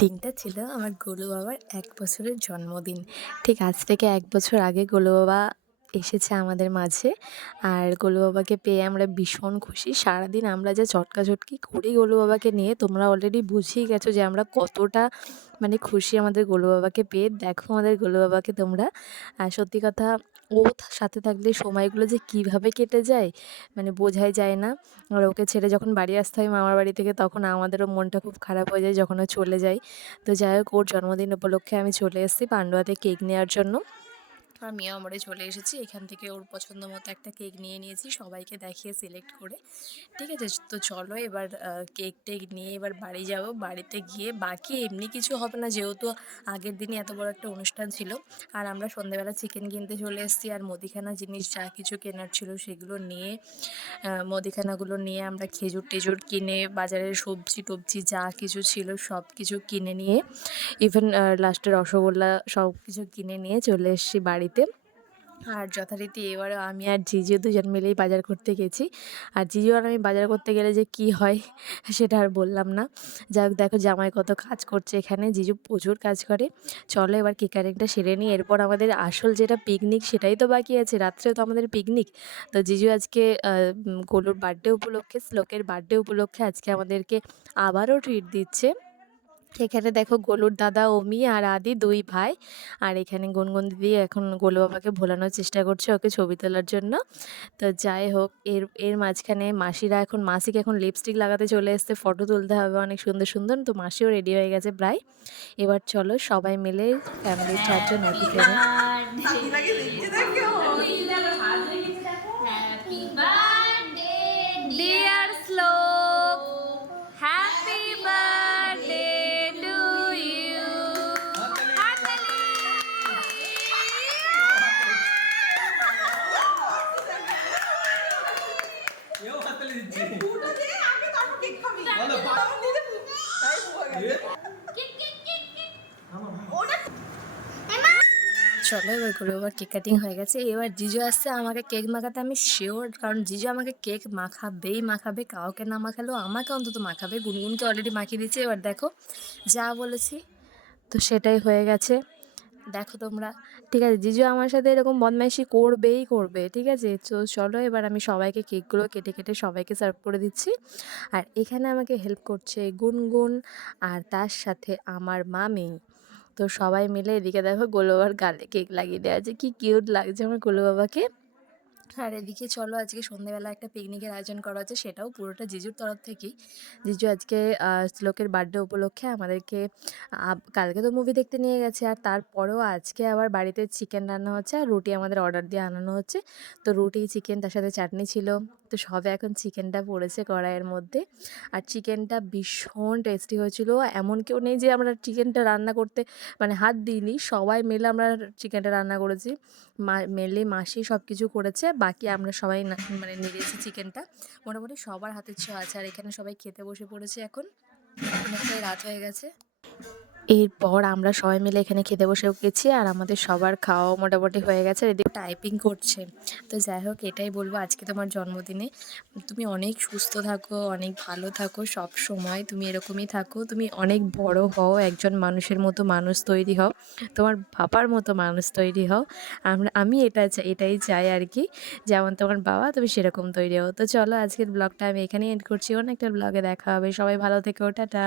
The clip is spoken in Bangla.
দিনটা ছিল আমার গোলু বাবার ১ বছরের জন্মদিন। ঠিক আজ থেকে ১ বছর আগে গোলু বাবা এসেছে আমাদের মাঝে। আর গোলু বাবাকে পেয়ে আমরা ভীষণ খুশি। সারাদিন আমরা যা চটকাচটকি করি গোলু বাবাকে নিয়ে তোমরা অলরেডি বুঝেই গেছো যে আমরা কতটা মানে খুশি আমাদের গোলু বাবাকে পেয়ে। দেখো আমাদের গোলু বাবাকে তোমরা। আর সত্যি কথা ও সাথে থাকলে সময়গুলো যে কীভাবে কেটে যায় মানে বোঝাই যায় না। আর ওকে ছেড়ে যখন বাড়ি আসতে হয় মামার বাড়ি থেকে তখন আমাদেরও মনটা খুব খারাপ হয়ে যায় যখন ও চলে যায়। তো যাই হোক ওর জন্মদিন উপলক্ষে আমি চলে এসেছি পান্ডুয়াতে কেক নেওয়ার জন্য। আমিও আমরে চলে এসেছি। এখান থেকে ওর পছন্দ মতো একটা কেক নিয়ে নিয়েছি সবাইকে দেখিয়ে সিলেক্ট করে। ঠিক আছে? তো চলো এবার কেক-টেক নিয়ে এবার বাড়ি যাব। বাড়িতে গিয়ে বাকি এমনি কিছু হবে না যেহেতু আগের দিনই এত বড় একটা অনুষ্ঠান ছিল। আর আমরা সন্ধ্যেবেলা চিকেন কিনতে চলে এসেছি আর মুদিখানা জিনিস যা কিছু কেনার ছিল সেগুলো নিয়ে মুদিখানাগুলো নিয়ে আমরা খেজুর-টেজুর কিনে বাজারের সবজি-টবজি যা কিছু ছিল সব কিছু কিনে নিয়ে ইভেন লাস্টে রসগোল্লা সব কিছু কিনে নিয়ে চলে এসেছি বাড়িতে। আর যথারীতি এবারও আমি আর জিজু দুজন মিলেই বাজার করতে গেছি। আর জিজু আর আমি বাজার করতে গেলে যে কী হয় সেটা আর বললাম না। যাই হোক দেখো জামাই কত কাজ করছে এখানে, জিজু প্রচুর কাজ করে। চলো এবার কেক কাটিংটা সেরে নিই, এরপর আমাদের আসল যেটা পিকনিক সেটাই তো বাকি আছে, রাত্রেও তো আমাদের পিকনিক। তো জিজু আজকে গোলুর বার্থডে উপলক্ষে শ্লোকের বার্থডে উপলক্ষে আজকে আমাদেরকে আবারও ট্রিট দিচ্ছে। এখানে দেখো গোলুর দাদা অমি আর আদি ২ ভাই। আর এখানে গুনগুন দিদি এখন গোলু বাবাকে ভোলানোর চেষ্টা করছে ওকে ছবি তোলার জন্য। তো যাই হোক এর মাঝখানে মাসিকে এখন লিপস্টিক লাগাতে চলে এসেছে, ফটো তুলতে হবে অনেক সুন্দর, সুন্দর। তো মাসিও রেডি হয়ে গেছে প্রায়। এবার চলো সবাই মিলে ফ্যামিলির ৪ জন হ্যাপি একই ফ্রেমে। বার্থডে ডিয়ার শ্লোক, হ্যাপি বার্থডে টু ইউ। চলো এবার গোলু বাবার কেক কাটিং হয়ে গেছে। এবার জিজু আসছে আমাকে কেক মাখাতে, আমি শিওর কারণ জিজু আমাকে কেক মাখাবে, কাউকে না মাখালেও আমাকে অন্তত মাখাবে। গুনগুনকে অলরেডি মাখিয়ে দিচ্ছে। এবার দেখো যা বলেছি তো সেটাই হয়ে গেছে। দেখো তোমরা, ঠিক আছে? জিজু আমার সাথে এরকম বদমাইশি করবেই করবে, ঠিক আছে? তো চলো এবার আমি সবাইকে কেকগুলো কেটে কেটে সবাইকে সার্ভ করে দিচ্ছি। আর এখানে আমাকে হেল্প করছে গুনগুন আর তার সাথে আমার মামি। তো সবাই মিলে এদিকে দেখো গোলু বাবার গালে কেক লাগিয়ে দেওয়া আছে, কি কিউট লাগছে আমার গোলু বাবাকে। আর এদিকে চলো আজকে সন্ধ্যেবেলা একটা পিকনিকের আয়োজন করা হচ্ছে, সেটাও পুরোটা জিজুর তরফ থেকেই। জিজু আজকে শ্লোকের বার্থডে উপলক্ষে আমাদেরকে কালকে তো মুভি দেখতে নিয়ে গেছে আর তারপরেও আজকে আবার বাড়িতে চিকেন রান্না হচ্ছে আর রুটি আমাদের অর্ডার দিয়ে আনানো হচ্ছে। তো রুটি চিকেন তার সাথে চাটনি ছিল। তো সবে এখন চিকেনটা পড়েছে কড়াইয়ের মধ্যে। আর চিকেনটা ভীষণ টেস্টি হয়েছিল। এমন কেউ নেই যে আমরা চিকেনটা রান্না করতে মানে হাত দিইনি, সবাই মিলে আমরা চিকেনটা রান্না করেছি। মেনলি মাসি সব কিছু করেছে, বাকি আমরা সবাই মানে নেড়েছি চিকেনটা। মোটামুটি সবার হাতের ছোঁয়া আছে। আর এখানে সবাই খেতে বসে পড়েছে এখন, অনেকটাই রাত হয়ে গেছে। এরপর আমরা সবাই মিলে এখানে খেতে বসেও গেছি আর আমাদের সবার খাওয়াও মোটামুটি হয়ে গেছে। আর এদিকে টাইপিং করছে। তো যাই হোক এটাই বলবো আজকে তোমার জন্মদিনে তুমি অনেক সুস্থ থাকো, অনেক ভালো থাকো, সবসময় তুমি এরকমই থাকো। তুমি অনেক বড় হও, একজন মানুষের মতো মানুষ তৈরি হও, তোমার বাবার মতো মানুষ তৈরি হও। আমি এটাই চাই আর কি, যেমন তোমার বাবা তুমি সেরকম তৈরি হও। তো চলো আজকের ব্লগটা আমি এখানেই এন্ড করছি, অন্য একটা ব্লগে দেখা হবে। সবাই ভালো থেকো, টাটা।